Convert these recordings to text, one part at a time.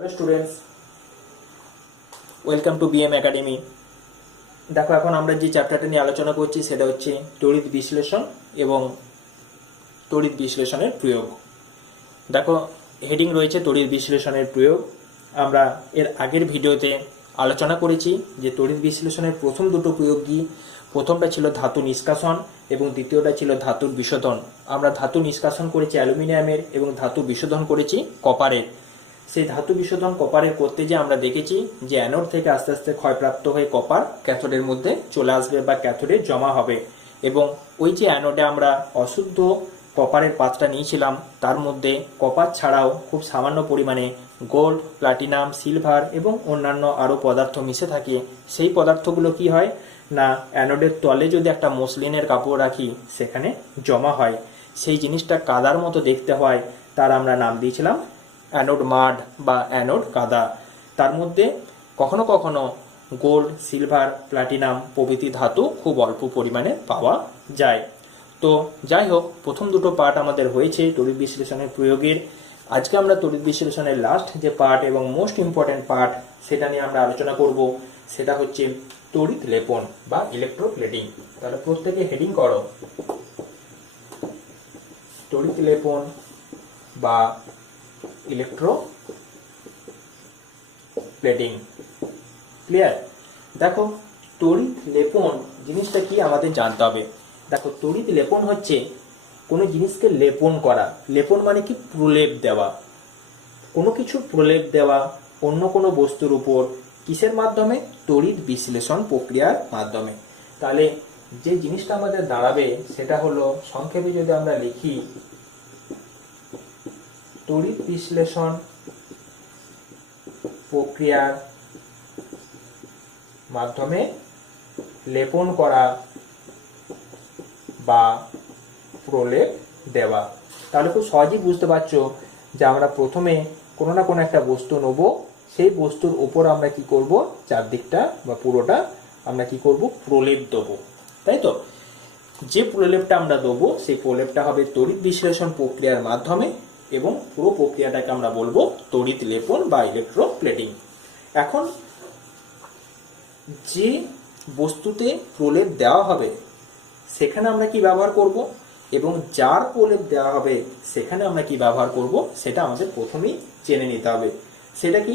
Hello students, welcome to BM academy. দেখো, এখন আমরা যে চ্যাপ্টারটা নিয়ে আলোচনা করছি সেটা হচ্ছে তড়িৎ বিশ্লেষণ এবং তড়িৎ বিশ্লেষণের প্রয়োগ। দেখো, হেডিং রয়েছে তড়িৎ বিশ্লেষণের প্রয়োগ। আমরা এর আগের ভিডিওতে আলোচনা করেছি যে তড়িৎ বিশ্লেষণের প্রথম দুটো প্রয়োগ কি। প্রথমটা ছিল ধাতু নিষ্কাশন এবং দ্বিতীয়টা ছিল ধাতুর বিশোধন। আমরা ধাতু নিষ্কাশন করেছি অ্যালুমিনিয়ামের এবং ধাতু বিশোধন করেছি কপারের। সেই ধাতু বিশোধন কপারের করতে যে আমরা দেখেছি যে অ্যানোড থেকে আস্তে আস্তে ক্ষয়প্রাপ্ত হয়ে কপার ক্যাথোডের মধ্যে চলে আসবে বা ক্যাথোডে জমা হবে, এবং ওই যে অ্যানোডে আমরা অশুদ্ধ কপারের পাতটা নিয়েছিলাম তার মধ্যে কপার ছাড়াও খুব সামান্য পরিমাণে গোল্ড, প্লাটিনাম, সিলভার এবং অন্যান্য আরও পদার্থ মিশে থাকে। সেই পদার্থগুলো কি হয় না, অ্যানোডের তলে যদি একটা মসলিনের কাপড় রাখি সেখানে জমা হয়। সেই জিনিসটা কাদার মতো দেখতে হয়, তার আমরা নাম দিয়েছিলাম অ্যানোড মাড বা অ্যানোড কাদা। তার মধ্যে কখনো কখনো গোল্ড, সিলভার, প্লাটিনাম প্রভৃতি ধাতু খুব অল্প পরিমাণে পাওয়া যায়। তো যাই হোক, প্রথম দুটো পার্ট আমাদের হয়েছে তড়িৎ বিশ্লেষণের প্রয়োগের। আজকে আমরা তড়িৎ বিশ্লেষণের লাস্ট যে পার্ট এবং মোস্ট ইম্পর্ট্যান্ট পার্ট সেটা নিয়ে আমরা আলোচনা করব। সেটা হচ্ছে তড়িৎ লেপন বা ইলেকট্রোপ্লেটিং। তাহলে প্রত্যেকে হেডিং করো, তড়িৎ লেপন বা ইলেকট্রোপ্লেটিং। ক্লিয়ার? দেখো, তড়িৎ লেপন জিনিসটা কি আমাদের জানতে হবে। দেখো, তড়িৎ লেপন হচ্ছে কোনো জিনিসকে লেপন করা। লেপন মানে কি? প্রলেপ দেওয়া। কোনো কিছু প্রলেপ দেওয়া অন্য কোনো বস্তুর উপর, কিসের মাধ্যমে? তড়িৎ বিশ্লেষণ প্রক্রিয়ার মাধ্যমে। তাহলে যে জিনিসটা আমাদের দাঁড়াবে সেটা হলো, সংক্ষেপে যদি আমরা লিখি, তড়িৎ বিশ্লেষণ প্রক্রিয়ার মাধ্যমে লেপন করা বা প্রলেপ দেওয়া। তাহলে খুব সহজেই বুঝতে পারছো যে আমরা প্রথমে কোনো না কোনো একটা বস্তু নেব, সেই বস্তুর উপর আমরা কি করব, চারদিকটা বা পুরোটা আমরা কি করব, প্রলেপ দেবো, তাই তো? যে প্রলেপটা আমরা দেবো সেই প্রলেপটা হবে তড়িৎ বিশ্লেষণ প্রক্রিয়ার মাধ্যমে, এবং পুরো প্রক্রিয়াটাকে আমরা বলবো তড়িৎ লেপন বা ইলেকট্রোপ্লেটিং। এখন যে বস্তুতে প্রলেপ দেওয়া হবে সেখানে আমরা কি ব্যবহার করব, এবং যার প্রলেপ দেওয়া হবে সেখানে আমরা কি ব্যবহার করব, সেটা আমাদের প্রথমেই জেনে নিতে হবে। সেটা কি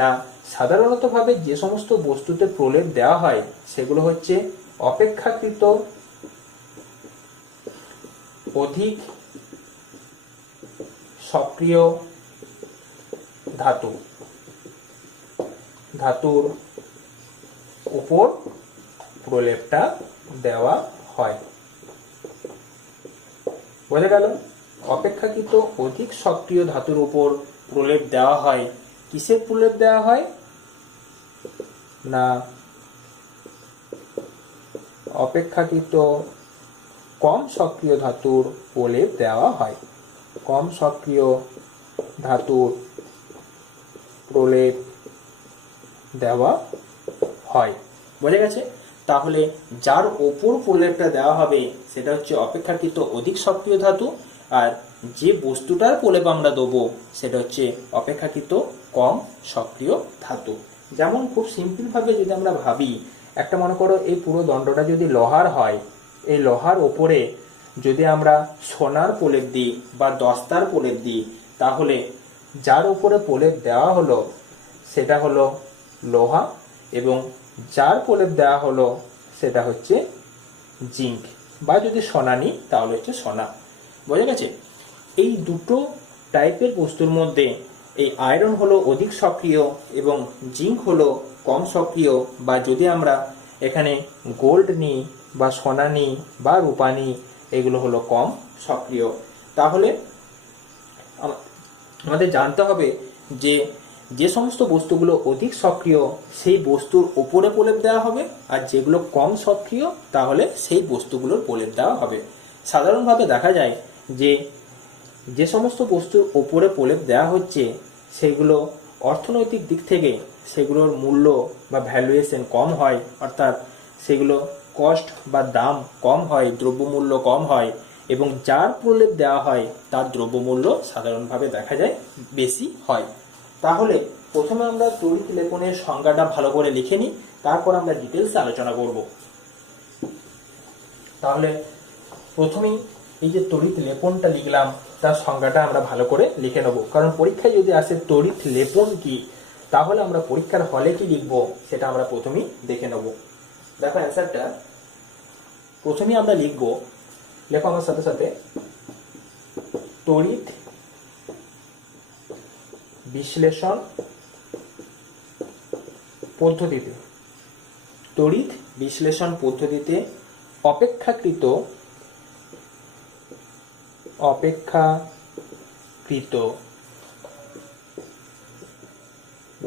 না, সাধারণতভাবে যে সমস্ত বস্তুতে প্রলেপ দেওয়া হয় সেগুলো হচ্ছে অপেক্ষাকৃত অধিক সক্রিয় ধাতু, ধাতুর উপর প্রলেপটা দেওয়া হয়। বোঝা গেল? অপেক্ষাকৃত অধিক সক্রিয় ধাতুর উপর প্রলেপ দেওয়া হয়। কিসের প্রলেপ দেওয়া হয় না, অপেক্ষাকৃত কম সক্রিয় ধাতুর প্রলেপ দেওয়া হয়। কম সক্রিয় ধাতুর প্রলেপ দেওয়া হয়। বোঝা গেছে? তাহলে যার ওপর প্রলেপটা দেওয়া হবে সেটা হচ্ছে অপেক্ষাকৃত অধিক সক্রিয় ধাতু, আর যে বস্তুটার প্রলেপ আমরা দেবো সেটা হচ্ছে অপেক্ষাকৃত কম সক্রিয় ধাতু। যেমন খুব সিম্পলভাবে যদি আমরা ভাবি, একটা মনে করো এই পুরো দণ্ডটা যদি লোহার হয়, এই লোহার ওপরে যদি আমরা সোনার প্রলেপ দিই বা দস্তার প্রলেপ দিই, তাহলে যার উপরে প্রলেপ দেওয়া হলো সেটা হলো লোহা, এবং যার প্রলেপ দেওয়া হলো সেটা হচ্ছে জিঙ্ক, বা যদি সোনা নিই তাহলে হচ্ছে সোনা। বোঝা গেছে? এই দুটো টাইপের বস্তুর মধ্যে এই আয়রন হলো অধিক সক্রিয় এবং জিঙ্ক হলো কম সক্রিয়, বা যদি আমরা এখানে গোল্ড নিই বা সোনা নিই বা রূপা নিই, এগুলো হলো কম সক্রিয়। তাহলে আমাদের জানতে হবে যে যে সমস্ত বস্তুগুলো অধিক সক্রিয় সেই বস্তুর ওপরে প্রলেপ দেওয়া হবে, আর যেগুলো কম সক্রিয় তাহলে সেই বস্তুগুলোর প্রলেপ দেওয়া হবে। সাধারণভাবে দেখা যায় যে যে সমস্ত বস্তুর ওপরে প্রলেপ দেওয়া হচ্ছে সেগুলো অর্থনৈতিক দিক থেকে সেগুলোর মূল্য বা ভ্যালুয়েশন কম হয়, অর্থাৎ সেগুলো কস্ট বা দাম কম হয়, দ্রব্যমূল্য কম হয়, এবং যার প্রলেপ দেওয়া হয় তার দ্রব্যমূল্য সাধারণভাবে দেখা যায় বেশি হয়। তাহলে প্রথমে আমরা তড়িৎ লেপনের সংজ্ঞাটা ভালো করে লিখে নিই, তারপর আমরা ডিটেলসে আলোচনা করব। তাহলে প্রথমেই এই যে তড়িৎ লেপনটা লিখলাম তার সংজ্ঞাটা আমরা ভালো করে লিখে নেব, কারণ পরীক্ষায় যদি আসে তড়িৎ লেপন কি, তাহলে আমরা পরীক্ষার হলে কি লিখবো সেটা আমরা প্রথমেই দেখে নেব। দেখো অ্যান্সারটা প্রথমেই আমরা লিখবো, লেখো আমার সাথে সাথে, তড়িৎ বিশ্লেষণ পদ্ধতিতে, তড়িৎ বিশ্লেষণ পদ্ধতিতে অপেক্ষাকৃত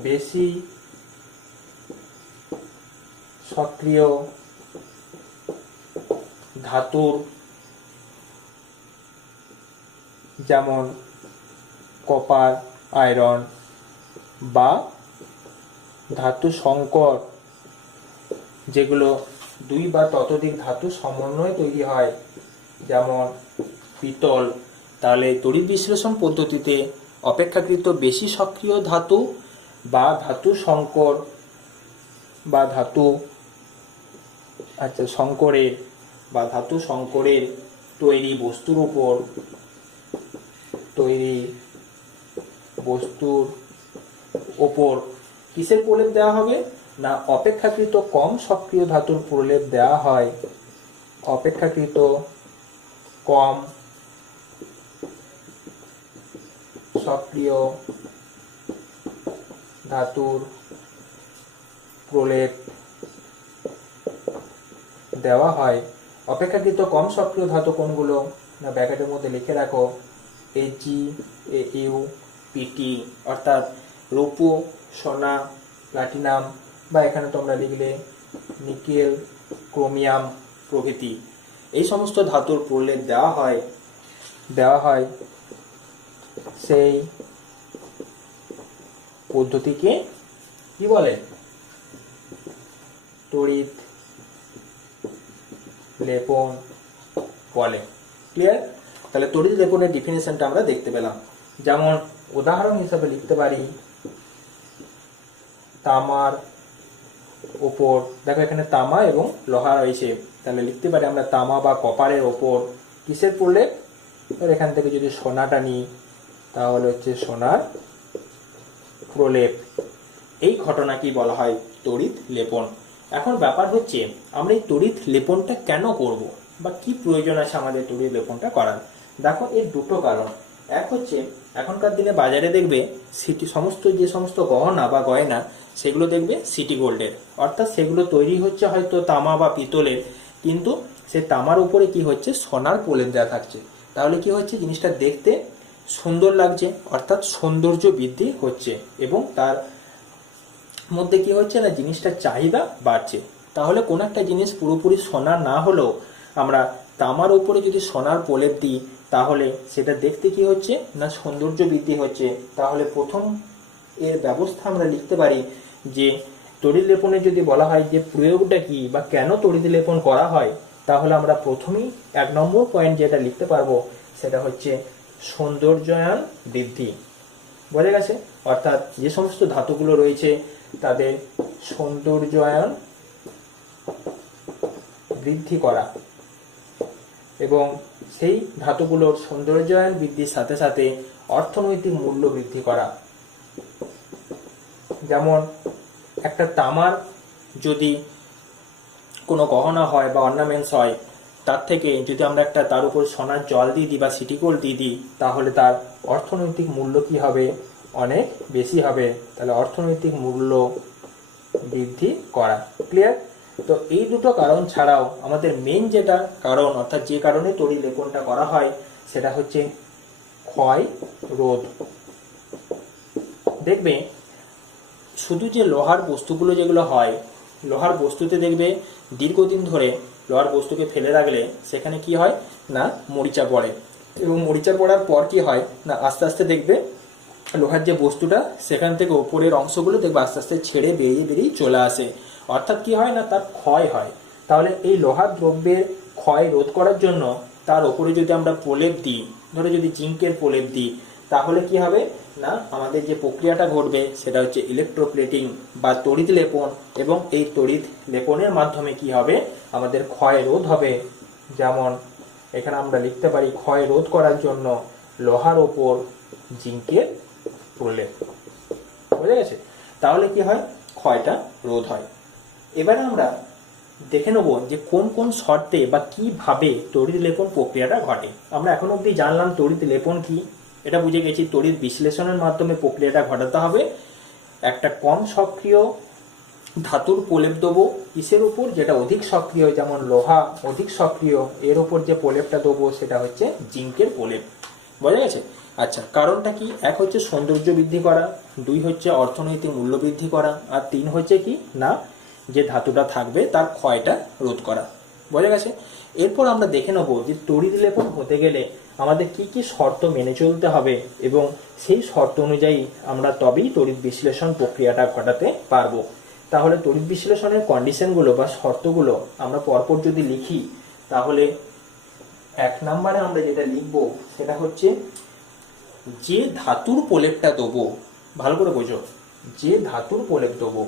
বেশি সক্রিয় ধাতুর, যেমন কপার, আয়রন, বা ধাতু সংকর, যেগুলো দুই বা ততোধিক ধাতু সমন্বয়ে তৈরি হয়, যেমন পিতল। তাহলে তড়িৎ বিশ্লেষণ পদ্ধতিতে অপেক্ষাকৃত বেশি সক্রিয় ধাতু বা ধাতু সংকর বা ধাতু সংকরের তৈরি বস্তুর ওপর কিসের প্রলেপ দেওয়া হবে না, অপেক্ষাকৃত কম সক্রিয় ধাতুর প্রলেপ দেওয়া হয়। অপেক্ষাকৃত কম সক্রিয় ধাতুর প্রলেপ দেওয়া হয়। অপেক্ষাকৃত কম সক্রিয় ধাতু কোনগুলো না, ব্র্যাকেটের মধ্যে লিখে রাখো, Ag, Au, Pt, অর্থাৎ রূপো, সোনা, প্লাটিনাম, বা এখানে তোমরা লিখলে নিকেল, ক্রোমিয়াম প্রভৃতি। এই সমস্ত ধাতুর প্রলেপ দেওয়া হয় সেই পদ্ধতিকে কি বলে, তড়িৎ লেপন বলে। ক্লিয়ার? তাহলে তড়িৎ লেপনের ডেফিনেশনটা আমরা দেখতে পেলাম। যেমন উদাহরণ হিসাবে লিখতে পারি, তামার ওপর, দেখো এখানে তামা এবং লোহা রয়েছে, তাহলে লিখতে পারি আমরা তামা বা কপারের ওপর কিসের প্রলেপ, এখান থেকে যদি সোনাটা নিই তাহলে হচ্ছে সোনার প্রলেপ। এই ঘটনাকেই বলা হয় তড়িৎ লেপন। এখন ব্যাপার হচ্ছে আমরা এই তড়িৎ লেপনটা কেন করব, বা কি প্রয়োজন আছে আমাদের তড়িৎ লেপনটা করার। দেখো এর দুটো কারণ। এক হচ্ছে এখনকার দিনে বাজারে দেখবে যে সমস্ত গহনা বা গয়না, সেগুলো দেখবে সিটি গোল্ডের, অর্থাৎ সেগুলো তৈরি হচ্ছে হয়তো তামা বা পিতলের, কিন্তু সে তামার উপরে কি হচ্ছে, সোনার প্রলেপ দেওয়া থাকছে। তাহলে কি হচ্ছে, জিনিসটা দেখতে সুন্দর লাগছে, অর্থাৎ সৌন্দর্য বৃদ্ধি হচ্ছে, এবং তার মধ্যে কি হচ্ছে না, জিনিসটার চাহিদা বাড়ছে। তাহলে কোন একটা জিনিস পুরোপুরি সোনার না হলেও আমরা তামার উপরে যদি সোনার প্রলেপ দিই, তাহলে সেটা দেখতে কি হচ্ছে না, সৌন্দর্য বৃদ্ধি হচ্ছে। তাহলে প্রথম এর ব্যবস্থা আমরা লিখতে পারি যে তড়িৎ লেপনে যদি বলা হয় যে প্রয়োগটা কি বা কেন তড়িৎ লেপন করা হয়, তাহলে আমরা প্রথমেই 1 নম্বর পয়েন্ট যেটা লিখতে পারবো সেটা হচ্ছে সৌন্দর্যায়ন বৃদ্ধি। বোঝা গেছে? অর্থাৎ যে সমস্ত ধাতুগুলো রয়েছে তাদের সৌন্দর্যায়ন বৃদ্ধি করা, এবং সেই ধাতুগুলোর সৌন্দর্যায়ন বৃদ্ধির সাথে সাথে অর্থনৈতিক মূল্য বৃদ্ধি করা। যেমন একটা তামার যদি কোনো গহনা হয় বা অর্নামেন্টস হয়, তার থেকে যদি আমরা তার উপর সোনার জল দিয়ে দিই বা সিটি গোল্ড দিয়ে দিই, তাহলে তার অর্থনৈতিক মূল্য কি হবে, অনেক বেশি হবে। তাহলে অর্থনৈতিক মূল্য বৃদ্ধি করা। ক্লিয়ার? তো এই দুটো কারণ ছাড়াও আমাদের মেন যেটা কারণ, অর্থাৎ যে কারণে তড়িৎ লেপনটা করা হয়, সেটা হচ্ছে ক্ষয় রোধ। দেখবে শুধু যে লোহার বস্তুগুলো যেগুলো হয়, লোহার বস্তুতে দেখবে দীর্ঘদিন ধরে লোহার বস্তুকে ফেলে রাখলে সেখানে কি হয় না, মরিচা পড়ে, এবং মরিচা পড়ার পর কি হয় না, আস্তে আস্তে দেখবে লোহার যে বস্তুটা সেখান থেকে ওপরের অংশগুলো দেখবে আস্তে আস্তে ছেড়ে বেরিয়ে চলে আসে, অর্থাৎ কি হয় না, তার ক্ষয় হয়। তাহলে এই লোহার দ্রব্যের ক্ষয় রোধ করার জন্য তার ওপরে যদি আমরা প্রলেপ দিই, ধরো যদি জিঙ্কের প্রলেপ দিই, তাহলে কি হবে, না আমাদের যে প্রক্রিয়াটা ঘটবে সেটা হচ্ছে ইলেকট্রোপ্লেটিং বা তড়িৎ লেপন, এবং এই তড়িৎ লেপনের মাধ্যমে কি হবে, আমাদের ক্ষয় রোধ হবে। যেমন এখানে আমরা লিখতে পারি ক্ষয় রোধ করার জন্য লোহার ওপর জিঙ্কের প্রলেপ। বুঝে গেছে? তাহলে কি হয়, ক্ষয়টা রোধ হয়। এবারে আমরা দেখে নেব যে কোন কোন শর্তে বা কিভাবে তড়িৎ লেপন প্রক্রিয়াটা ঘটে। আমরা এখন অবধি জানলাম তড়িৎ লেপন কি, এটা বুঝে গেছি। তড়িৎ বিশ্লেষণের মাধ্যমে প্রক্রিয়াটা ঘটাতে হবে। একটা কম সক্রিয় ধাতুর প্রলেপ দেবো কিসের উপর, যেটা অধিক সক্রিয়, যেমন লোহা অধিক সক্রিয়, এর উপর যে প্রলেপটা দেবো সেটা হচ্ছে জিঙ্কের প্রলেপ। বোঝা গেছে? আচ্ছা, কারণটা কি? এক হচ্ছে সৌন্দর্য বৃদ্ধি করা, দুই হচ্ছে অর্থনৈতিক মূল্য বৃদ্ধি করা, আর তিন হচ্ছে কি না, যে ধাতুটা থাকবে তার ক্ষয়টা রোধ করা। বোঝা গেছে? এরপর আমরা দেখে নেব যে তড়িৎ লেপন হতে গেলে আমাদের কি কি শর্ত মেনে চলতে হবে, এবং সেই শর্ত অনুযায়ী আমরা তবেই তড়িৎ বিশ্লেষণ প্রক্রিয়াটা ঘটাতে পারবো। তাহলে তড়িৎ বিশ্লেষণের কন্ডিশনগুলো বা শর্তগুলো আমরা পরপর যদি লিখি, তাহলে 1 নম্বরে আমরা যেটা লিখবো সেটা হচ্ছে যে ধাতুর প্রলেপটা দেবো, ভালো করে বোঝো, যে ধাতুর প্রলেপ দেবো,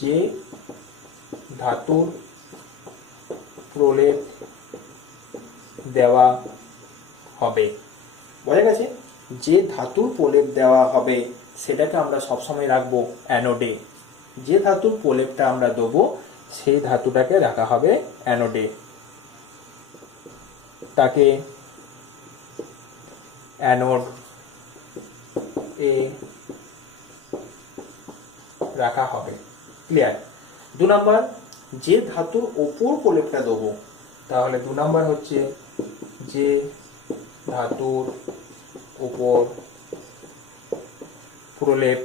যে ধাতুর প্রলেপ দেওয়া হবে। বোঝা গেছে? যে ধাতুর প্রলেপ দেওয়া হবে সেটাকে আমরা সবসময় রাখবো অ্যানোডে। যে ধাতুর প্রলেপটা আমরা দেবো সেই ধাতুটাকে রাখা হবে অ্যানোডে, তাকে অ্যানোড এ রাখা হবে। ক্লিয়ার? 2 নম্বর, যে ধাতুর ওপর প্রলেপটা দেবো, তাহলে 2 নম্বর হচ্ছে যে ধাতুর ওপর প্রলেপ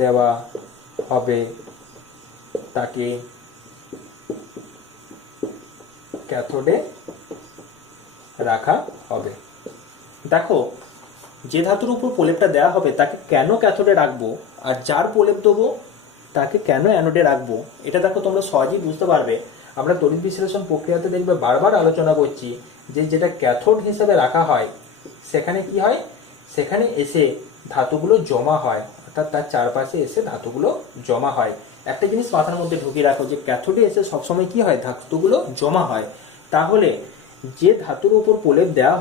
দেওয়া হবে তাকে ক্যাথোডে রাখা হবে। দেখো, যে ধাতুর উপর প্রলেপটা দেওয়া হবে তাকে কেন ক্যাথোডে রাখবো, আর যার প্রলেপ দেবো তাকে কেন অ্যানোডে রাখবো, এটা দেখো তোমরা সহজেই বুঝতে পারবে। আমরা তড়িৎ বিশ্লেষণ প্রক্রিয়াতে দেখবে বারবার আলোচনা করছি যে যেটা ক্যাথোড হিসেবে রাখা হয় সেখানে কি হয়, সেখানে এসে ধাতুগুলো জমা হয়, অর্থাৎ তার চারপাশে এসে ধাতুগুলো জমা হয়। একটা জিনিস মাথার মধ্যে ঢুকিয়ে রাখো যে ক্যাথোডে এসে সবসময় কি হয়, ধাতুগুলো জমা হয়। তাহলে যে ধাতুর উপর প্রলেপ দেওয়া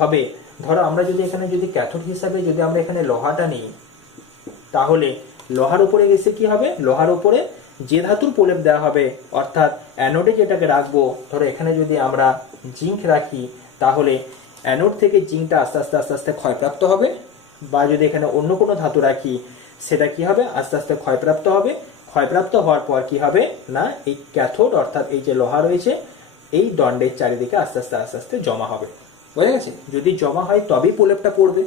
হবে, ধরো আমরা যদি এখানে যদি ক্যাথোড হিসাবে যদি আমরা এখানে লোহাটা নিই, তাহলে লোহার উপরে এসে কি হবে, লোহার উপরে যে ধাতুর প্রলেপ দেওয়া হবে, অর্থাৎ অ্যানোডে যেটাকে রাখবো, ধরো এখানে যদি আমরা জিঙ্ক রাখি, তাহলে অ্যানোড থেকে জিঙ্কটা আস্তে আস্তে আস্তে আস্তে ক্ষয়প্রাপ্ত হবে, বা যদি এখানে অন্য কোনো ধাতু রাখি সেটা কি হবে, আস্তে আস্তে ক্ষয়প্রাপ্ত হবে। ক্ষয়প্রাপ্ত হওয়ার পর কি হবে না, এই ক্যাথোড অর্থাৎ এই যে লোহা রয়েছে এই দণ্ডের চারিদিকে আস্তে আস্তে আস্তে আস্তে জমা হবে। বুঝে গেছে? যদি জমা হয় তবেই প্রলেপটা পড়বে।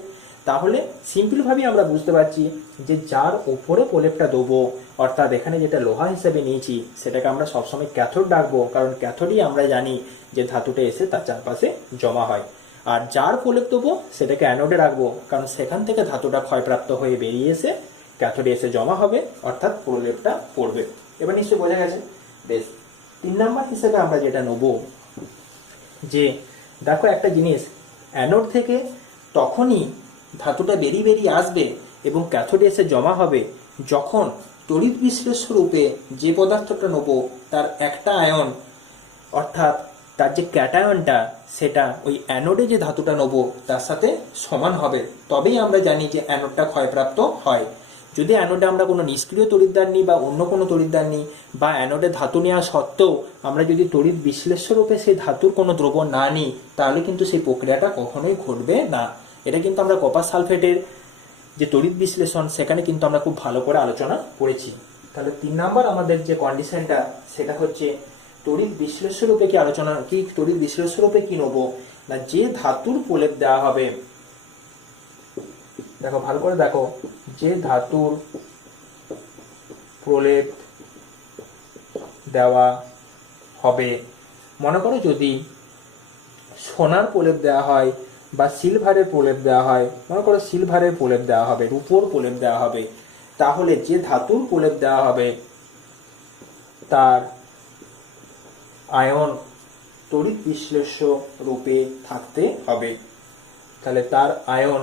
তাহলে সিম্পল ভাবে আমরা বুঝতে পারছি যে যার উপরে প্রলেপটা দেবো, অর্থাৎ এখানে যেটা লোহা হিসেবে নিয়েছি সেটাকে আমরা সবসময় ক্যাথোড ডাকবো, কারণ ক্যাথোডই আমরা জানি যে ধাতুটা এসে তার চারপাশে জমা হয়। আর যার প্রলেপ দেবো সেটাকে অ্যানোডে রাখবো, কারণ সেখান থেকে ধাতুটা ক্ষয়প্রাপ্ত হয়ে বেরিয়ে এসে ক্যাথোডে এসে জমা হবে, অর্থাৎ প্রলেপটা পড়বে। এবার নিশ্চয়ই বোঝা গেছে? বেশ। 3 নম্বর হিসেবে আমরা যেটা নেব, যে দেখো একটা জিনিস, অ্যানোড থেকে তখনই ধাতুটা বেরিয়ে বেরিয়ে আসবে এবং ক্যাথোডে এসে জমা হবে যখন তড়িৎ বিশ্লেষ্য রূপে যে পদার্থটা নেব তার একটা আয়ন, অর্থাৎ তার যে ক্যাটায়নটা সেটা ওই অ্যানোডে যে ধাতুটা নেব তার সাথে সমান হবে, তবেই আমরা জানি যে অ্যানোডটা ক্ষয়প্রাপ্ত হয়। যদি অ্যানোডে আমরা কোনো নিষ্ক্রিয় তড়িৎদ্বার নিই বা অন্য কোনো তড়িৎদ্বার নিই, বা অ্যানোডে ধাতু নেওয়া সত্ত্বেও আমরা যদি তড়িৎ বিশ্লেষ্য রূপে সেই ধাতুর কোনো দ্রব্য না নিই, তাহলে কিন্তু সেই প্রক্রিয়াটা কখনোই ঘটবে না। এটা কিন্তু আমরা কপার সালফেটের যে তড়িৎ বিশ্লেষণ সেখানে কিন্তু আমরা খুব ভালো করে আলোচনা করেছি। তাহলে 3 নম্বর আমাদের যে কন্ডিশনটা সেটা হচ্ছে তড়িৎ বিশ্লেষ্য রূপে কি আলোচনা কি, তড়িৎ বিশ্লেষ্য রূপে কি নেব না, যে ধাতুর প্রলেপ দেওয়া হবে, দেখো ভালো করে দেখো, যে ধাতুর প্রলেপ দেওয়া হবে, মনে করো যদি সোনার প্রলেপ দেওয়া হয় বা সিলভারের প্রলেপ দেওয়া হয়, মনে করো সিলভারের প্রলেপ দেওয়া হবে, রূপোর প্রলেপ দেওয়া হবে, তাহলে যে ধাতুর প্রলেপ দেওয়া হবে তার আয়ন তড়িৎ বিশ্লেষ্য রূপে থাকতে হবে। তাহলে তার আয়ন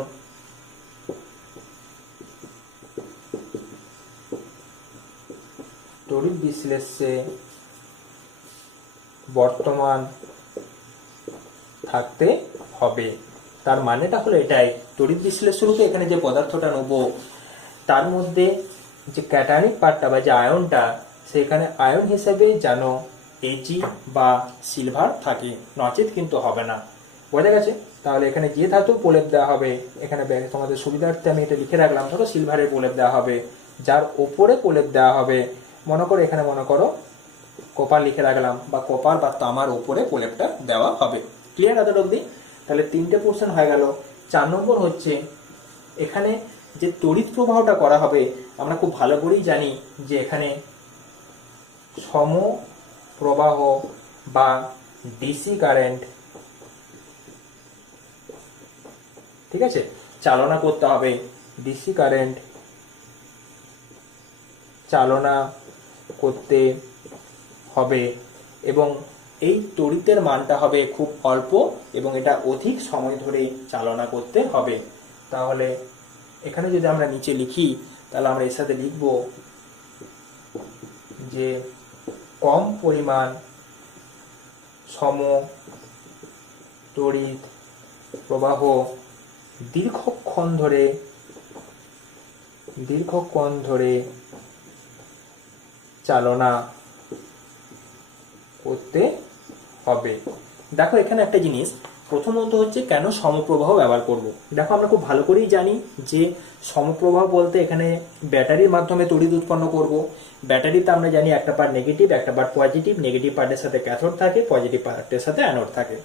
তড়িৎ বিশ্লেষ্যে বর্তমান থাকতে হবে। তার মানেটা হলো এটাই, তড়িৎ বিশ্লেষ্যরূপে এখানে যে পদার্থটা নেব তার মধ্যে যে ক্যাটায়নিক পার্টটা বা যে আয়নটা, সেখানে আয়ন হিসেবে যেন Ag বা সিলভার থাকে, নচেত কিন্তু হবে না। বোঝা গেছে? তাহলে এখানে যে ধাতু প্রলেপ দেওয়া হবে, এখানে তোমাদের সুবিধার্থে আমি এটা লিখে রাখলাম, ধরো সিলভারের প্রলেপ দেওয়া হবে, যার ওপরে প্রলেপ দেওয়া হবে, মনে করো এখানে মনে করো কপার লিখে রাখলাম, বা কপার বা তামার ওপরে প্রলেপটা দেওয়া হবে। ক্লিয়ার এত অবধি? তাহলে 3টে পোর্শন হয়ে গেল। 4 নম্বর হচ্ছে এখানে যে তড়িৎ প্রবাহটা করা হবে, আমরা খুব ভালো করেই জানি যে এখানে সম প্রবাহ বা ডিসি কারেন্ট, ঠিক আছে, চালনা করতে হবে। ডিসি কারেন্ট চালনা করতে হবে এবং এই তড়িতের মানটা হবে খুব অল্প এবং এটা অধিক সময় ধরে চালনা করতে হবে। তাহলে এখানে যদি আমরা নিচে লিখি, তাহলে আমরা এর সাথে লিখব যে কম পরিমাণ সম তড়িৎ প্রবাহ দীর্ঘক্ষণ ধরে চালনা করতে হবে। দেখো এখানে একটা জিনিস, প্রথমত হচ্ছে কেন সমপ্রবাহ ব্যবহার করব। দেখো আমরা খুব ভালো করেই জানি যে সমপ্রবাহ বলতে এখানে ব্যাটারির মাধ্যমে তড়িৎ উৎপন্ন করব। ব্যাটারিতে আমরা জানি একটা পার্ট নেগেটিভ, একটা পার্ট পজিটিভ, নেগেটিভ পার্টের সাথে ক্যাথোড থাকে, পজিটিভ পার্টের সাথে অ্যানোড থাকে।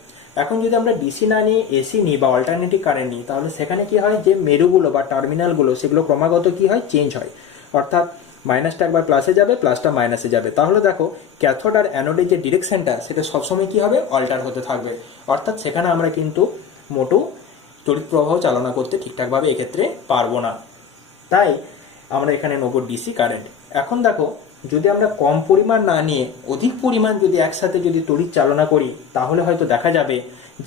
এখন যদি আমরা ডিসি না নিয়ে এসি নিই বা অল্টারনেটিভ কারেন্ট নিই, তাহলে সেখানে কি হয়, যে মেরুগুলো বা টার্মিনালগুলো সেগুলো ক্রমাগত কি হয়, চেঞ্জ হয়। অর্থাৎ মাইনাসটা একবার প্লাসে যাবে, প্লাসটা মাইনাসে যাবে। তাহলে দেখো ক্যাথোড আর অ্যানোডের যে ডিরেকশনটা, সেটা সবসময় কি হবে, অল্টার হতে থাকবে। অর্থাৎ সেখানে আমরা কিন্তু মোটেও তড়িৎ প্রবাহ চালনা করতে ঠিকঠাকভাবে এক্ষেত্রে পারবো না। তাই আমরা এখানে নেবো ডিসি কারেন্ট। এখন দেখো যদি আমরা কম পরিমাণ না নিয়ে অধিক পরিমাণ যদি একসাথে যদি তড়িৎ চালনা করি, তাহলে হয়তো দেখা যাবে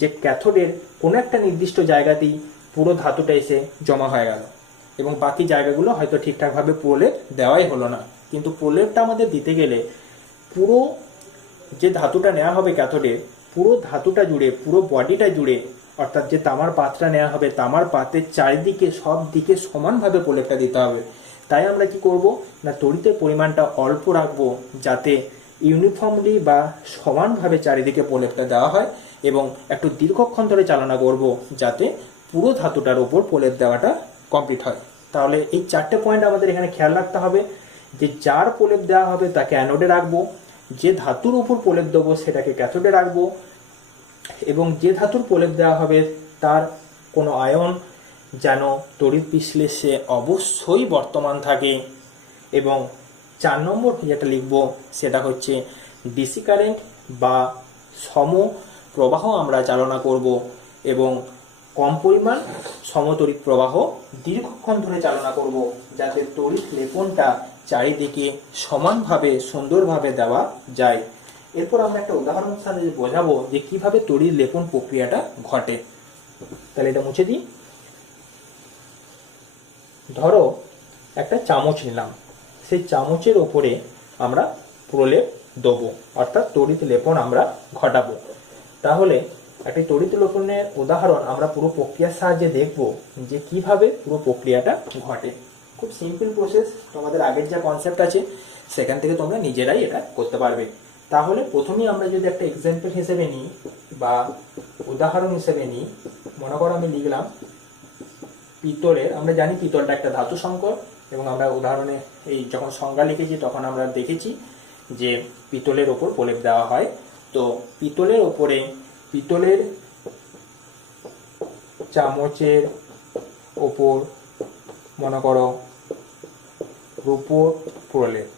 যে ক্যাথোডের কোনো একটা নির্দিষ্ট জায়গাতেই পুরো ধাতুটা এসে জমা হয়ে গেল এবং বাকি জায়গাগুলো হয়তো ঠিকঠাকভাবে প্রলেপ দেওয়াই হলো না। কিন্তু প্রলেপটা আমাদের দিতে গেলে পুরো যে ধাতুটা নেওয়া হবে ক্যাথোডে, পুরো ধাতুটা জুড়ে, পুরো বডিটা জুড়ে, অর্থাৎ যে তামার পাতটা নেওয়া হবে, তামার পাতের চারিদিকে সব দিকে সমানভাবে প্রলেপটা দিতে হবে। তাই আমরা কি করব না, তড়িতের পরিমাণটা অল্প রাখবো, যাতে ইউনিফর্মলি বা সমানভাবে চারিদিকে প্রলেপটা দেওয়া হয়, এবং একটু দীর্ঘক্ষণ ধরে চালনা করব, যাতে পুরো ধাতুটার উপর প্রলেপ দেওয়াটা কমপ্লিট হয়। তাহলে এই 4টে পয়েন্ট আমাদের এখানে খেয়াল রাখতে হবে, যে যার প্রলেপ দেওয়া হবে তাকে অ্যানোডে রাখবো, যে ধাতুর উপর প্রলেপ দেবো সেটাকে ক্যাথোডে রাখবো, এবং যে ধাতুর প্রলেপ দেওয়া হবে তার কোনো আয়ন যেন তড়িৎ বিশ্লেষ্যে অবশ্যই বর্তমান থাকে। এবং 4 নম্বর যেটা লিখব সেটা হচ্ছে ডিসি কারেন্ট বা সম প্রবাহ আমরা চালনা করব, এবং কম পরিমাণ সমতড়িৎ প্রবাহ দীর্ঘক্ষণ ধরে চালনা করব, যাতে তড়িৎ লেপনটা চারিদিকে সমানভাবে সুন্দরভাবে দেওয়া যায়। এরপর আমরা একটা উদাহরণ সাথে বোঝাবো যে কিভাবে তড়িৎ লেপন প্রক্রিয়াটা ঘটে। তাহলে এটা মুছে দিই। ধরো একটা চামচ নিলাম, সেই চামচের ওপরে আমরা প্রলেপ দেবো, অর্থাৎ তড়িৎ লেপন আমরা ঘটাবো। তাহলে একটি তড়িৎ লেপনের উদাহরণ আমরা পুরো প্রক্রিয়ার সাহায্যে দেখব যে কিভাবে পুরো প্রক্রিয়াটা ঘটে। খুব সিম্পল প্রসেস, তোমাদের আগের যা কনসেপ্ট আছে সেখান থেকে তোমরা নিজেরাই এটা করতে পারবে। তাহলে প্রথমেই আমরা যদি একটা এক্সাম্পল হিসেবে নিই বা উদাহরণ হিসেবে নিই, মনে করো আমি লিখলাম পিতলের, আমরা জানি পিতলটা একটা ধাতু সংকর, এবং আমরা উদাহরণে এই যখন সংজ্ঞা লিখেছি তখন আমরা দেখেছি যে পিতলের ওপর প্রলেপ দেওয়া হয়। তো পিতলের ওপরে পিতলের চামচের ওপর মনে করো রূপোর প্রলেপ।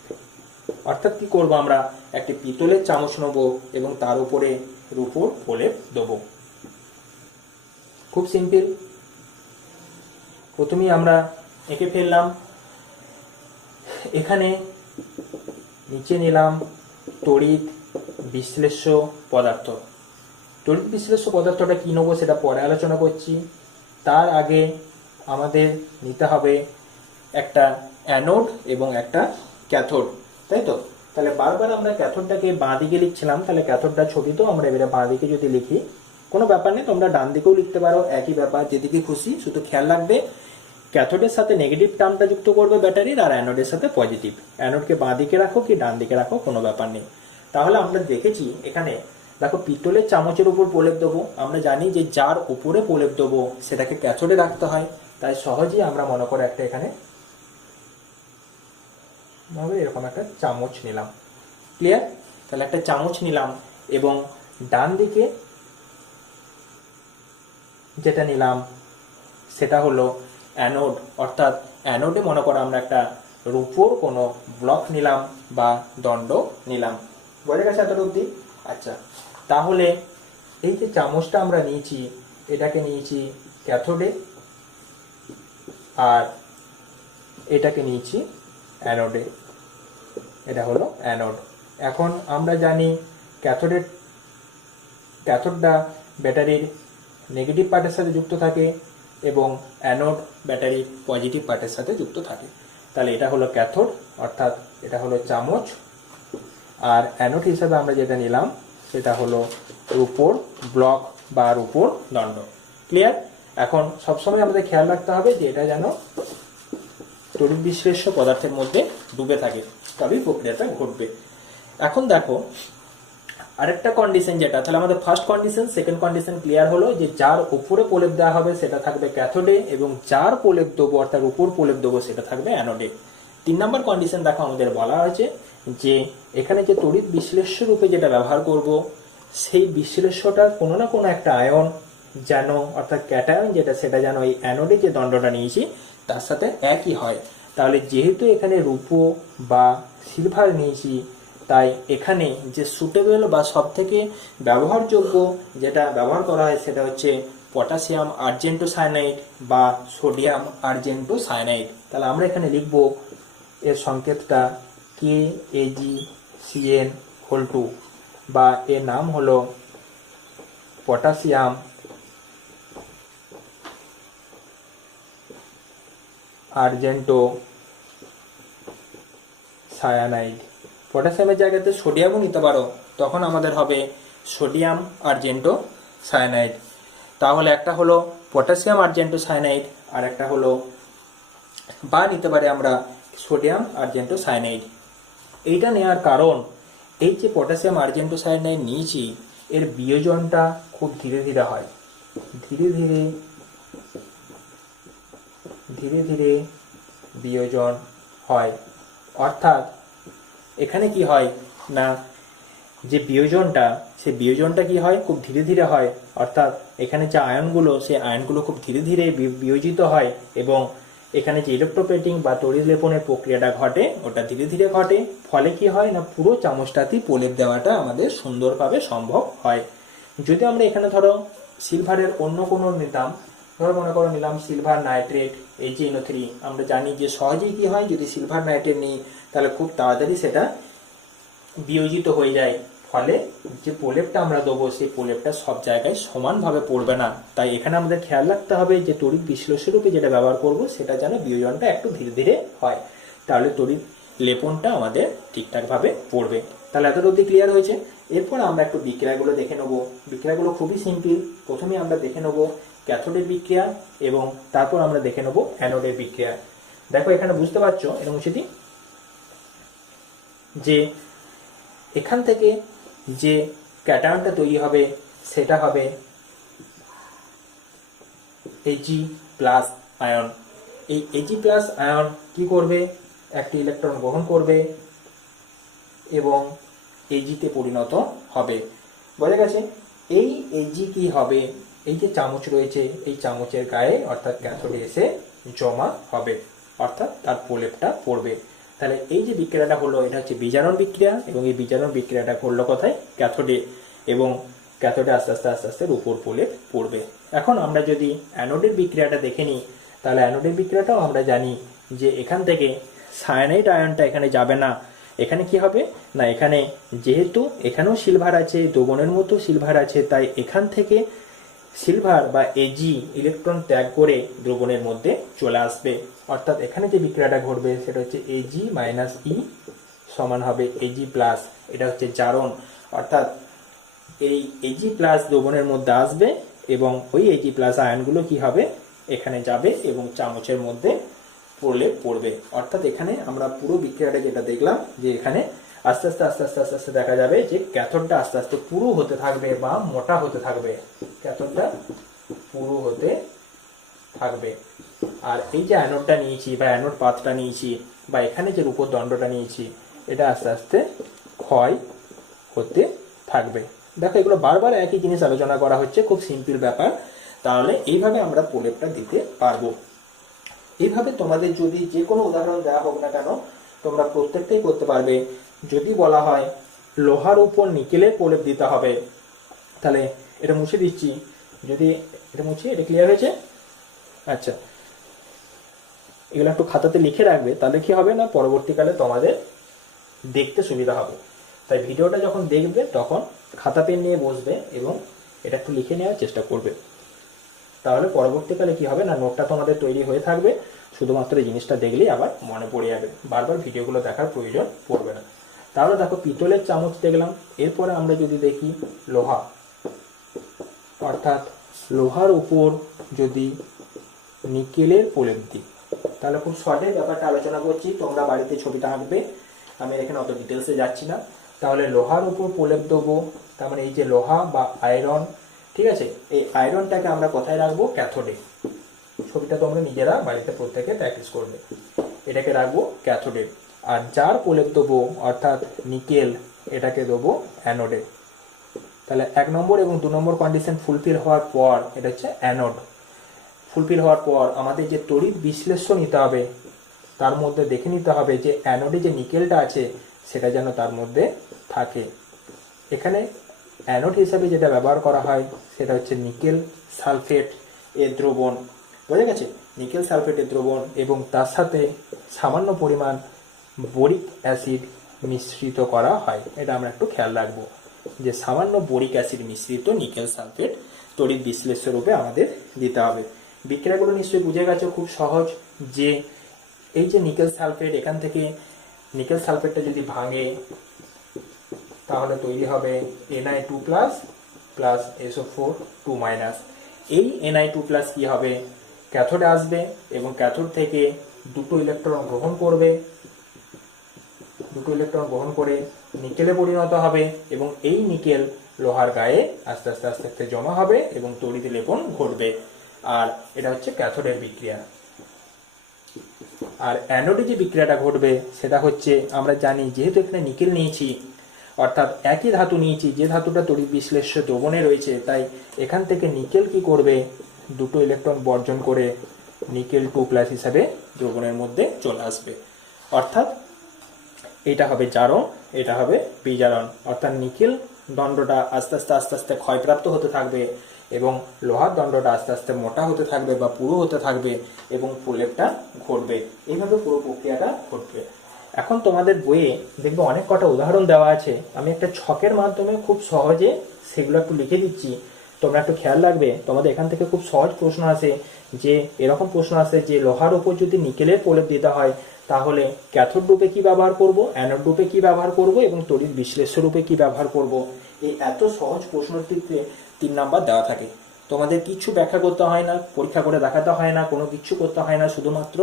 অর্থাৎ কি করবো, আমরা একটি পিতলের চামচ নেব এবং তার উপরে রূপোর প্রলেপ দেবো। খুব সিম্পল। প্রথমেই আমরা এঁকে ফেললাম, এখানে নিচে নিলাম তড়িৎ বিশ্লেষ্য পদার্থ। তড়িৎ বিশ্লেষ্য পদার্থটা কি নেবো সেটা পরে আলোচনা করছি। তার আগে আমাদের নিতে হবে একটা অ্যানোড এবং একটা ক্যাথোড, তাই তো। তাহলে বারবার আমরা ক্যাথোডটাকে বাঁ দিকে লিখছিলাম, তাহলে ক্যাথোডটা ছবি তো আমরা এবারে বাঁ দিকে যদি লিখি কোনো ব্যাপার নেই, তোমরা ডান দিকেও লিখতে পারো, একই ব্যাপার, যেদিকে খুশি। শুধু খেয়াল রাখবে ক্যাথোডের সাথে নেগেটিভ টার্মটা যুক্ত করবে ব্যাটারির, আর অ্যানোডের সাথে পজিটিভ। অ্যানোডকে বাঁ দিকে রাখো কি ডান দিকে রাখো কোনো ব্যাপার নেই। তাহলে আমরা দেখেছি এখানে দেখো পিতলের চামচের উপর প্রলেপ দেবো, আমরা জানি যে যার উপরে প্রলেপ দেবো সেটাকে ক্যাথোডে রাখতে হয়, তাই সহজেই আমরা মনে করে একটা এখানে এরকম একটা চামচ নিলাম। ক্লিয়ার? তাহলে একটা চামচ নিলাম এবং ডান দিকে যেটা নিলাম সেটা হলো অ্যানোড, অর্থাৎ অ্যানোডে মনে করো আমরা একটা রূপোর কোনো ব্লক নিলাম বা দণ্ড নিলাম। বোঝা গেছে এত অবধি? আচ্ছা, তাহলে এই যে চামচটা আমরা নিয়েছি এটাকে নিয়েছি ক্যাথোডে আর এটাকে নিয়েছি অ্যানোডে, এটা হলো অ্যানোড। এখন আমরা জানি ক্যাথোডটা ব্যাটারির নেগেটিভ পার্টের সাথে যুক্ত থাকে এবং অ্যানোড ব্যাটারির পজিটিভ পার্টের সাথে যুক্ত থাকে। তাহলে এটা হলো ক্যাথোড, অর্থাৎ এটা হলো চামচ, আর অ্যানোড হিসাবে আমরা যেটা নিলাম সেটা হলো রূপোর ব্লক বা রূপোর দণ্ড। ক্লিয়ার? এখন সবসময় আমাদের খেয়াল রাখতে হবে যে এটা যেন তড়িৎ বিশ্লেষ্য পদার্থের মধ্যে ডুবে থাকে, তবেই প্রক্রিয়াটা ঘটবে। এখন দেখো আরেকটা কন্ডিশন যেটা, তাহলে আমাদের first condition second condition clear হলো যে যার উপরে প্রলেপ দেওয়া হবে সেটা থাকবে ক্যাথোডে এবং যার প্রলেপ দেবো অর্থাৎ উপর প্রলেপ দেবো সেটা থাকবে অ্যানোডে। 3 নম্বর কন্ডিশন দেখো আমাদের বলা হয়েছে যে এখানে যে তড়িৎ বিশ্লেষ্য রূপে যেটা ব্যবহার করব সেই বিশ্লেষ্যটার কোনো না কোনো একটা আয়ন যেন, অর্থাৎ ক্যাটায়ন যেটা, সেটা যেন এই অ্যানোডে যে দণ্ডটা নিয়েছি তার সাথে একই হয়। তাহলে যেহেতু এখানে রূপো বা সিলভার নিয়েছি, তাই এখানে যে সুটেবল বা সব থেকে ব্যবহারযোগ্য যেটা ব্যবহার করা হয় সেটা হচ্ছে পটাশিয়াম আর্জেন্টোসায়ানাইড বা সোডিয়াম আর্জেন্টোসায়ানাইড। তাহলে আমরা এখানে লিখব এর সংকেতটা KAgCN2 বা এর নাম হলো পটাশিয়াম আর্জেন্টোসায়ানাইড। পটাশিয়ামের জায়গাতে সোডিয়ামও নিতে পারো, তখন আমাদের হবে সোডিয়াম আর্জেন্টোসায়ানাইড। তাহলে একটা হলো পটাশিয়াম আর্জেন্টোসায়ানাইড আর একটা হলো বা নিতে পারি আমরা সোডিয়াম আর্জেন্টোসায়ানাইড। এইটা নেওয়ার কারণ এই যে পটাশিয়াম আর্জেন্টোসায়ানাইড নিয়েছি এর বিয়োজনটা খুব ধীরে ধীরে হয়, ধীরে ধীরে বিয়োজন হয়। অর্থাৎ এখানে কি হয় না, যে বিয়োজনটা সেই বিয়োজনটা কি হয়, খুব ধীরে ধীরে হয়। অর্থাৎ এখানে যে আয়নগুলো সেই আয়নগুলো খুব ধীরে ধীরে বিয়োজিত হয় এবং এখানে যে ইলেকট্রোপ্লেটিং বা তড়িৎ লেপনের প্রক্রিয়াটা ঘটে ওটা ধীরে ধীরে ঘটে। ফলে কি হয় না, পুরো চামচটাতেই প্রলেপ দেওয়াটা আমাদের সুন্দরভাবে সম্ভব হয়। যদি আমরা এখানে ধরো সিলভারের অন্য কোনো নিতাম, ধরো মনে করো নিলাম সিলভার নাইট্রেট AgNO3, আমরা জানি যে সহজেই কি হয়, যদি সিলভার নাইট্রেট নিই তাহলে খুব তাড়াতাড়ি সেটা বিয়োজিত হয়ে যায়। ফলে যে প্রলেপটা আমরা দেবো সেই প্রলেপটা সব জায়গায় সমানভাবে পড়বে না। তাই এখানে আমাদের খেয়াল রাখতে হবে যে তড়িৎ বিশ্লেষ্য রূপে যেটা ব্যবহার করব সেটা যেন বিয়োজনটা একটু ধীরে ধীরে হয়, তাহলে তড়িৎ লেপনটা আমাদের ঠিকঠাকভাবে পড়বে। তাহলে এত অবধি ক্লিয়ার হয়েছে। এরপর আমরা একটু বিক্রিয়াগুলো দেখে নেবো। বিক্রিয়াগুলো খুবই সিম্পল। প্রথমে আমরা দেখে নেবো ক্যাথোডের বিক্রিয়া এবং তারপর আমরা দেখে নেবো অ্যানোডের বিক্রিয়া। দেখো এখানে বুঝতে পারছো এরকম সেটি যে এখান থেকে যে ক্যাটায়নটা তৈরি হবে সেটা হবে Ag+ আয়ন। এই Ag+ আয়ন কি করবে, একটি ইলেকট্রন গ্রহণ করবে এবং Ag তে পরিণত হবে। বোঝা গেছে? এই Ag কি হবে, এই যে চামচ রয়েছে এই চামচের গায়ে অর্থাৎ ক্যাথোডে এসে জমা হবে, অর্থাৎ তার প্রলেপটা পড়বে। তাহলে এই যে বিক্রিয়াটা হলো এটা হচ্ছে বিজারণ বিক্রিয়া এবং এই বিজারণ বিক্রিয়াটা করলো কোথায়, ক্যাথোডে, এবং ক্যাথোডে আস্তে আস্তে আস্তে আস্তে উপর প্রলেপ পড়বে। এখন আমরা যদি অ্যানোডের বিক্রিয়াটা দেখে নিই, তাহলে অ্যানোডের বিক্রিয়াটাও আমরা জানি যে এখান থেকে সায়ানাইড আয়নটা এখানে যাবে না। এখানে কি হবে না, এখানে যেহেতু এখানেও সিলভার আছে, দ্রবণের মতো সিলভার আছে, তাই এখান থেকে সিলভার বা Ag ইলেকট্রন ত্যাগ করে দ্রবণের মধ্যে চলে আসবে। অর্থাৎ এখানে যে বিক্রিয়াটা ঘটবে সেটা হচ্ছে Ag - E সমান হবে Ag প্লাস, এটা হচ্ছে জারণ, অর্থাৎ এই Ag প্লাস দ্রবণের মধ্যে আসবে এবং ওই Ag প্লাস আয়নগুলো কি হবে এখানে যাবে এবং চামচের মধ্যে প্রলেপ পড়বে। অর্থাৎ এখানে আমরা পুরো বিক্রিয়াটা যেটা দেখলাম যে এখানে আস্তে আস্তে আস্তে আস্তে আস্তে আস্তে দেখা যাবে যে ক্যাথোডটা আস্তে আস্তে পুরু হতে থাকবে বা মোটা হতে থাকবে, ক্যাথোডটা পুরু হতে থাকবে। আর এই যে অ্যানোডটা নিয়েছি বা অ্যানোড পাতটা নিয়েছি বা এখানে যে রূপোর দণ্ডটা নিয়েছি, এটা আস্তে আস্তে ক্ষয় হতে থাকবে। দেখো এগুলো বারবার একই জিনিস আলোচনা করা হচ্ছে, খুব সিম্পল ব্যাপার। তাহলে এইভাবে আমরা প্রলেপটা দিতে পারবো। এইভাবে তোমাদের যদি যে কোনো উদাহরণ দেওয়া হোক না কেন তোমরা প্রত্যেকটাই করতে পারবে। যদি বলা হয় লোহার উপর নিকেলের প্রলেপ দিতে হবে, তাহলে এটা মুছে দিচ্ছি, যদি এটা মুছে, এটা ক্লিয়ার হয়েছে? আচ্ছা, এগুলো একটু খাতাতে লিখে রাখবে, তাহলে কি হবে না পরবর্তীকালে তোমাদের দেখতে সুবিধা হবে। তাই ভিডিওটা যখন দেখবে তখন খাতা পেন নিয়ে বসবে এবং এটা একটু লিখে নেওয়ার চেষ্টা করবে। তাহলে পরবর্তীকালে কি হবে না নোটটা তোমাদের তৈরি হয়ে থাকবে, শুধুমাত্র এই জিনিসটা দেখলেই আবার মনে পড়ে যাবে, বারবার ভিডিওগুলো দেখার প্রয়োজন পড়বে না। তাহলে দেখো পিতলের চামচ দেখলাম, এরপরে আমরা যদি দেখি লোহা, অর্থাৎ লোহার উপর যদি নিকেলের প্রলেপ দিই, তাহলে খুব শর্টে ব্যাপারটা আলোচনা করছি, তোমরা বাড়িতে ছবিটা আঁকবে, আমি এখানে অত ডিটেলসে যাচ্ছি না। তাহলে লোহার উপর প্রলেপ দেবো, তার মানে এই যে লোহা বা আয়রন, ঠিক আছে, এই আয়রনটাকে আমরা কোথায় রাখবো? ক্যাথোডে। ছবিটা তোমরা নিজেরা বাড়িতে প্রত্যেকে প্র্যাকটিস করবে। এটাকে রাখবো ক্যাথোডে। আর যার প্রলেপ দেবো অর্থাৎ নিকেল, এটাকে দেবো অ্যানোডে। তাহলে 1 নম্বর এবং 2 নম্বর কন্ডিশন ফুলফিল হওয়ার পর এটা হচ্ছে অ্যানোড। ফুলফিল হওয়ার পর আমাদের যে তড়িৎ বিশ্লেষ্য নিতে হবে, তার মধ্যে দেখে নিতে হবে যে অ্যানোডে যে নিকেলটা আছে সেটা যেন তার মধ্যে থাকে। এখানে অ্যানোড হিসাবে যেটা ব্যবহার করা হয় সেটা হচ্ছে নিকেল সালফেট এর দ্রবণ, বোঝা গেছে? নিকেল সালফেটের দ্রবণ এবং তার সাথে সামান্য পরিমাণ বোরিক অ্যাসিড মিশ্রিত করা হয়। এটা আমরা একটু খেয়াল রাখবো যে সামান্য বোরিক অ্যাসিড মিশ্রিত নিকেল সালফেট তড়িৎ বিশ্লেষ্য রূপে আমাদের দিতে হবে। বিক্রিয়াগুলো নিশ্চয়ই বুঝে গেছো, খুব সহজ। যে এই যে নিকেল সালফেট, এখান থেকে নিকেল সালফেটটা যদি ভাঙে তাহলে তৈরি হবে Na2+ প্লাস SO4 2-। এই Na2+ কি হবে? ক্যাথোডে আসবে এবং ক্যাথোড থেকে দুটো ইলেকট্রন গ্রহণ করবে, দুটো ইলেকট্রন গ্রহণ করে নিকেলে পরিণত হবে এবং এই নিকেল লোহার গায়ে আস্তে আস্তে আস্তে আস্তে জমা হবে এবং তড়িৎ লেপন ঘটবে। আর এটা হচ্ছে ক্যাথোডের বিক্রিয়া। আর অ্যানোডে যে বিক্রিয়াটা ঘটবে সেটা হচ্ছে, আমরা জানি যেহেতু এখানে নিকেল নিয়েছি, অর্থাৎ একই ধাতু নিয়েছি, যে ধাতুটা তড়িৎ বিশ্লেষ্য দ্রবণে রয়েছে, তাই এখান থেকে নিকেল কি করবে? দুটো ইলেকট্রন বর্জন করে নিকেল 2+ হিসাবে দ্রবণের মধ্যে চলে আসবে। অর্থাৎ এটা হবে জারণ, এটা হবে বিজারণ। অর্থাৎ নিকেল দণ্ডটা আস্তে আস্তে আস্তে আস্তে ক্ষয়প্রাপ্ত হতে থাকবে এবং লোহার দণ্ডটা আস্তে আস্তে মোটা হতে থাকবে বা পুরো হতে থাকবে এবং প্রলেপটা ঘটবে। এইভাবে পুরো প্রক্রিয়াটা ঘটবে। এখন তোমাদের বইয়ে দেখবে অনেক কটা উদাহরণ দেওয়া আছে, আমি একটা ছকের মাধ্যমে খুব সহজে সেগুলো একটু লিখে দিচ্ছি, তোমরা একটু খেয়াল রাখবে। তোমাদের এখান থেকে খুব সহজ প্রশ্ন আসে, যে এরকম প্রশ্ন আসে যে লোহার উপর যদি নিকেলের প্রলেপ দিতে হয় তাহলে ক্যাথোড রূপে কি ব্যবহার করব, অ্যানোড রূপে কি ব্যবহার করব এবং তড়িৎ বিশ্লেষ্য রূপে কি ব্যবহার করব। এই এত সহজ প্রশ্নটিতে 3 নাম্বার দেওয়া থাকে। তোমাদের কিছু ব্যাখ্যা করতে হয় না, পরীক্ষা করে দেখাতে হয় না, কোনো কিছু করতে হয় না, শুধুমাত্র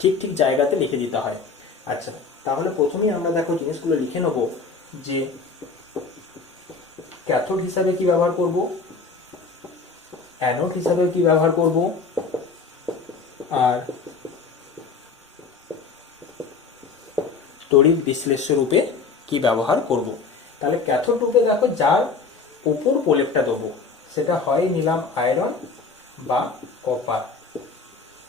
ঠিক ঠিক জায়গাতে লিখে দিতে হয়। আচ্ছা, তাহলে প্রথমেই আমরা দেখো জিনিসগুলো লিখে নেব যে ক্যাথোড হিসাবে কি ব্যবহার করব, অ্যানোড হিসাবে কি ব্যবহার করব, আর তড়িৎ বিশ্লেষ্য রূপে কি ব্যবহার করব। তাহলে ক্যাথোড রূপে দেখো যার উপর প্রলেপটা দেবো সেটা হয় নিলাম আয়রন বা কপার,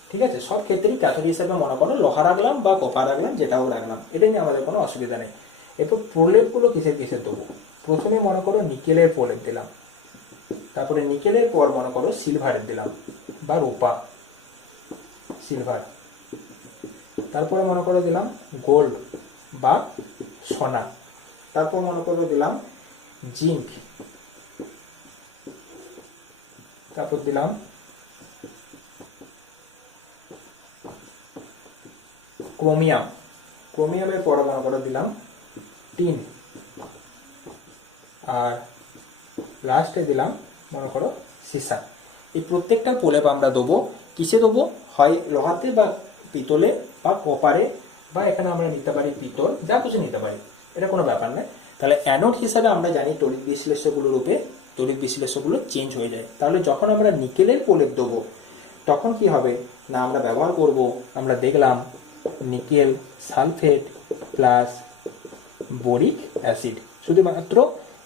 ঠিক আছে? সব ক্ষেত্রেই ক্যাথোড হিসেবে মনে করো লোহা রাখলাম বা কপার রাখলাম, যেটাও রাখলাম, এটা নিয়ে আমাদের কোনো অসুবিধা নেই। এরপর প্রলেপগুলো কিসের কিসের দেবো? প্রথমে মনে করো নিকেলের প্রলেপ দিলাম, তারপরে নিকেলের পর মনে করো সিলভারের দিলাম বা রূপা, সিলভার, তারপরে মনে করো দিলাম গোল্ড বা সোনা, তারপর মনে করো দিলাম জিঙ্ক, তারপর দিলাম ক্রোমিয়াম, ক্রোমিয়ামের পরে মনে করো দিলাম টিন, আর লাস্টে দিলাম মনে করো সীসা। এই প্রত্যেকটা প্রলেপ আমরা দেবো কিসে দেবো, হয় লোহাতে বা পিতলে বা কপারে, বা এখানে আমরা নিতে পারি পিতল, যা কিছু নিতে পারি, এটা কোনো ব্যাপার নয়। তাহলে অ্যানোড হিসাবে আমরা জানি তড়িৎ বিশ্লেষ্যগুলো রূপে তড়িৎ বিশ্লেষ্যগুলো চেঞ্জ হয়ে যায়। তাহলে যখন আমরা নিকেলের প্রলেপ দেবো তখন কি হবে না, আমরা ব্যবহার করব, আমরা দেখলাম nickel sulphate plus boric acid, শুধুমাত্র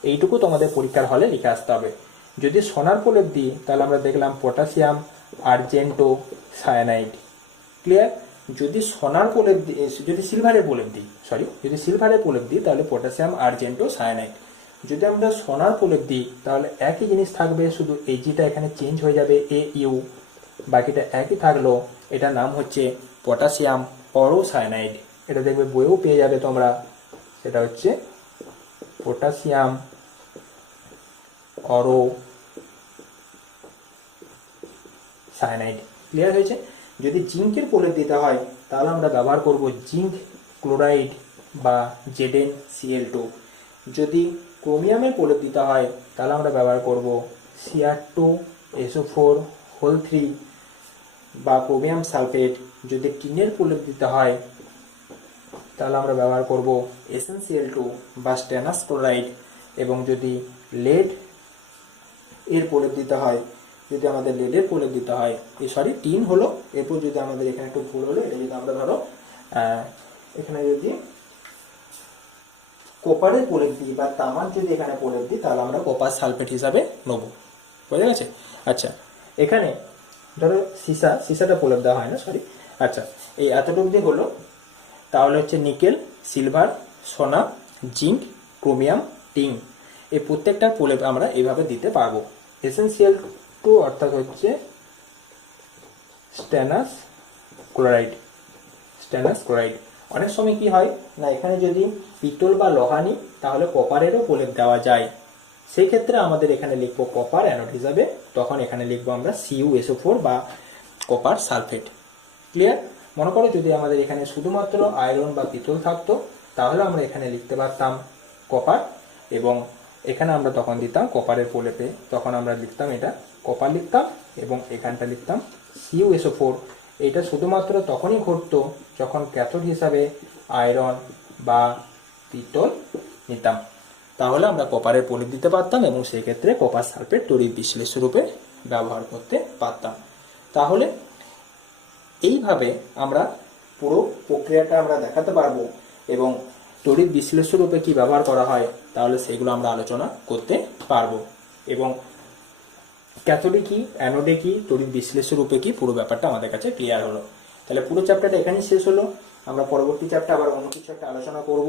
এইটুকু তোমাদের পরীক্ষার হলে লিখে আসতে হবে। যদি সোনার প্রলেপ দিই তাহলে আমরা দেখলাম পটাশিয়াম আর্জেন্টো সায়ানাইড, ক্লিয়ার। যদি সোনার প্রলেপ দিই, যদি সিলভারের প্রলেপ দিই, যদি সিলভারের প্রলেপ দিই তাহলে পটাশিয়াম আর্জেন্টো সায়ানাইড। যদি আমরা সোনার প্রলেপ দিই তাহলে একই জিনিস থাকবে, শুধু এজিটা এখানে চেঞ্জ হয়ে যাবে, এ ইউ, বাকিটা একই থাকলো। এটার নাম হচ্ছে পটাশিয়াম অরোসায়ানাইড। এটা দেখবে বইয়েও পেয়ে যাবে তোমরা, সেটা হচ্ছে পটাশিয়াম অরো সায়ানাইড, ক্লিয়ার হয়েছে। যদি জিঙ্কের প্রলেপ দিতে হয় তাহলে আমরা ব্যবহার করব জিঙ্ক ক্লোরাইড বা ZnCl2। যদি ক্রোমিয়ামের প্রলেপ দিতে হয় তাহলে আমরা ব্যবহার করব Cr2SO4 3 বা ক্রোমিয়াম সালফেট। যদি টিনের প্রলেপ দিতে হয় তাহলে আমরা ব্যবহার করব SnCl2 বা স্টেনাস ক্লোরাইড। এবং যদি লেড এর প্রলেপ দিতে হয়, যদি আমাদের লেডের প্রলেপ দিতে হয়, টিন হলো, এরপর যদি আমাদের এখানে একটু ভুল হলো, এটা যদি আমরা ধরো এখানে যদি কপারের প্রলেপ দিই বা তামার যদি এখানে প্রলেপ দিই তাহলে আমরা কপার সালফেট হিসাবে নেব, বুঝা গেছে। আচ্ছা, এখানে ধরো সীসাটা প্রলেপ দেওয়া হয় না, আচ্ছা এই এতটুকু দিয়ে হলো। তাহলে হচ্ছে নিকেল, সিলভার, সোনা, জিঙ্ক, ক্রোমিয়াম, টিন, এই প্রত্যেকটা প্রলেপ আমরা এইভাবে দিতে পারবো। SnCl2 অর্থাৎ হচ্ছে স্টেনাস ক্লোরাইড। অনেক সময় কি হয় না, এখানে যদি পিতল বা লোহা নিই তাহলে কপারেরও প্রলেপ দেওয়া যায়, সেই ক্ষেত্রে আমাদের এখানে লিখবো কপার অ্যানোড হিসাবে, তখন এখানে লিখবো আমরা CuSO4 বা কপার সালফেট, ক্লিয়ার। মনে করো যদি আমাদের এখানে শুধুমাত্র আয়রন বা পিতল থাকতো তাহলে আমরা এখানে লিখতে পারতাম কপার, এবং এখানে আমরা তখন দিতাম কপারের প্রলেপে, তখন আমরা লিখতাম এটা কপার লিখতাম, এবং এখানটা লিখতাম CuSO4। এটা শুধুমাত্র তখনই ঘটতো যখন ক্যাথোড হিসাবে আয়রন বা পিতল নিতাম, তাহলে আমরা কপারের প্রলেপ দিতে পারতাম এবং সেই ক্ষেত্রে কপার সালফেট তড়িৎ বিশ্লেষ্য রূপে ব্যবহার করতে পারতাম। তাহলে এইভাবে আমরা পুরো প্রক্রিয়াটা আমরা দেখাতে পারবো, এবং তড়িৎ বিশ্লেষ্য রূপে কি ব্যবহার করা হয় তাহলে সেগুলো আমরা আলোচনা করতে পারবো, এবং ক্যাথোডে কি, অ্যানোডে কি, তড়িৎ বিশ্লেষ্য রূপে কি, পুরো ব্যাপারটা আমাদের কাছে ক্লিয়ার হলো। তাহলে পুরো চ্যাপ্টারটা এখানেই শেষ হলো। আমরা পরবর্তী চ্যাপ্টার আবার অন্য কিছু একটা আলোচনা করব,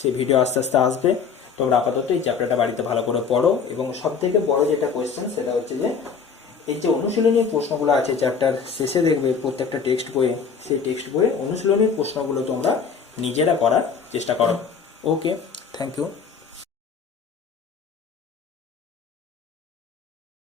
সেই ভিডিও আস্তে আস্তে আসবে। তোমরা আপাতত এই চ্যাপ্টারটা বাড়িতে ভালো করে পড়ো, এবং সব থেকে বড় যেটা কোয়েশ্চেন সেটা হচ্ছে যে এই যে অনুশীলনী প্রশ্নগুলো আছে চ্যাপ্টার শেষে দেখবে প্রত্যেকটা টেক্সট বইয়ে, সেই টেক্সট বইয়ে অনুশীলনী প্রশ্নগুলো তোমরা নিজেরা করার চেষ্টা করো। ওকে, থ্যাংক ইউ।